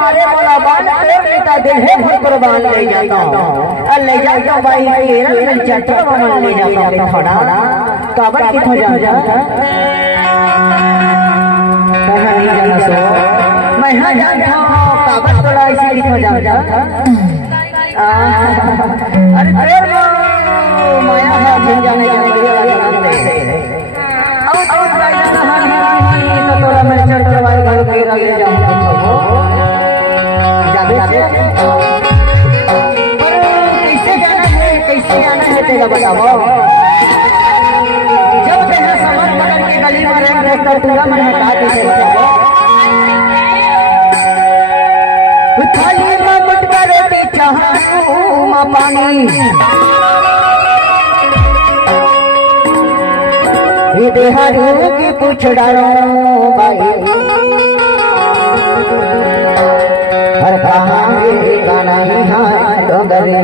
मारे वाला बाल तोड़ लेता दिल है भर कुर्बान ले जाता हूँ ले जाता भाई तेरा चट्टा मन ले जाता हूँ थोड़ा काबर किथों जा मैं हाँ जानता हूँ काबर थोड़ा इसी किथों जा अरे फिर माया है जिन जाने के बढ़िया जानते और राजा तो तोरा मैं चढ़ करवाए घर के ले जाऊंगा कैसे जाना है तेरा बताओ जब तेरा सामान पकड़ के गली में रहता पूरा मन हटा के बताओ खाली मत करे पीछा मां पानी ये देहारू की पूछ डालो भाई हर कहाँ गाना ही हाँ डोंगरे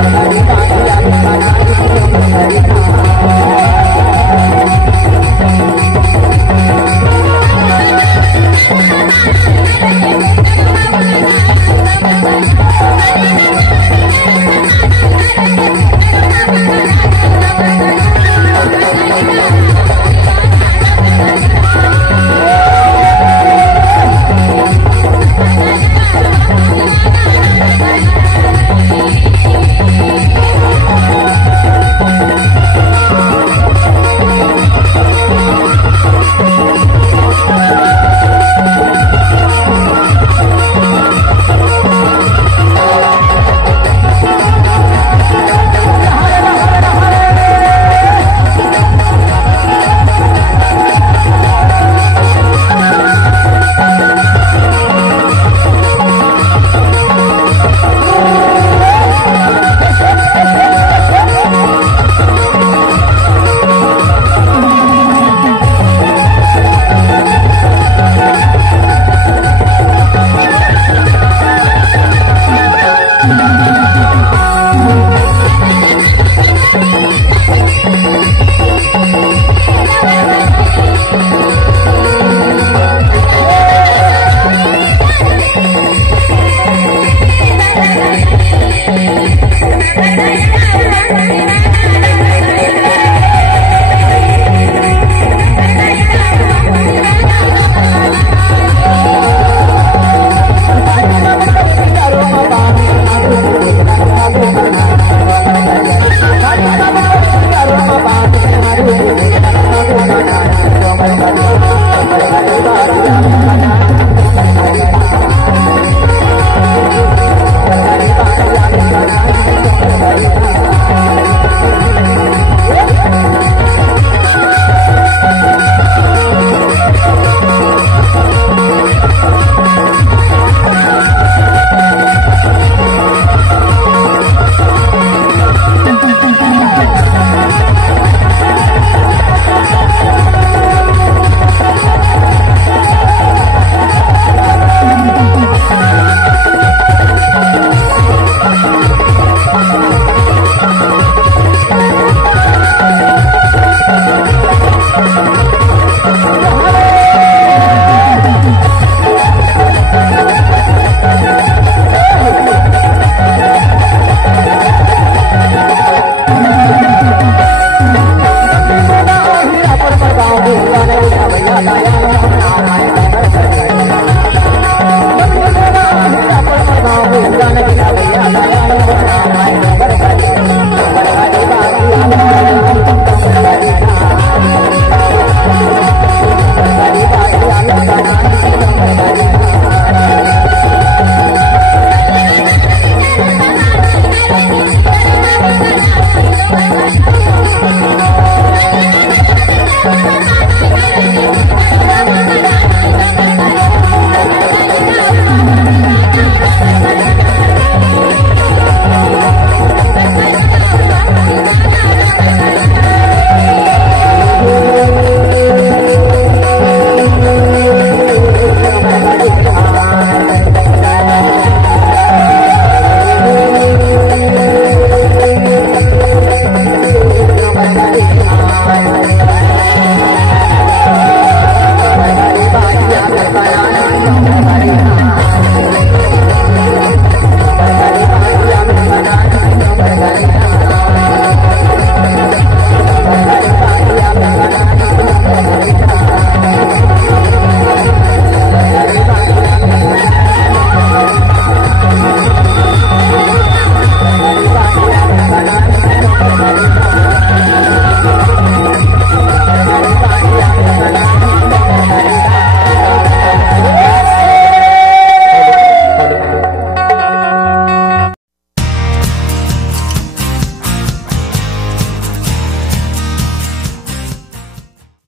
Bye.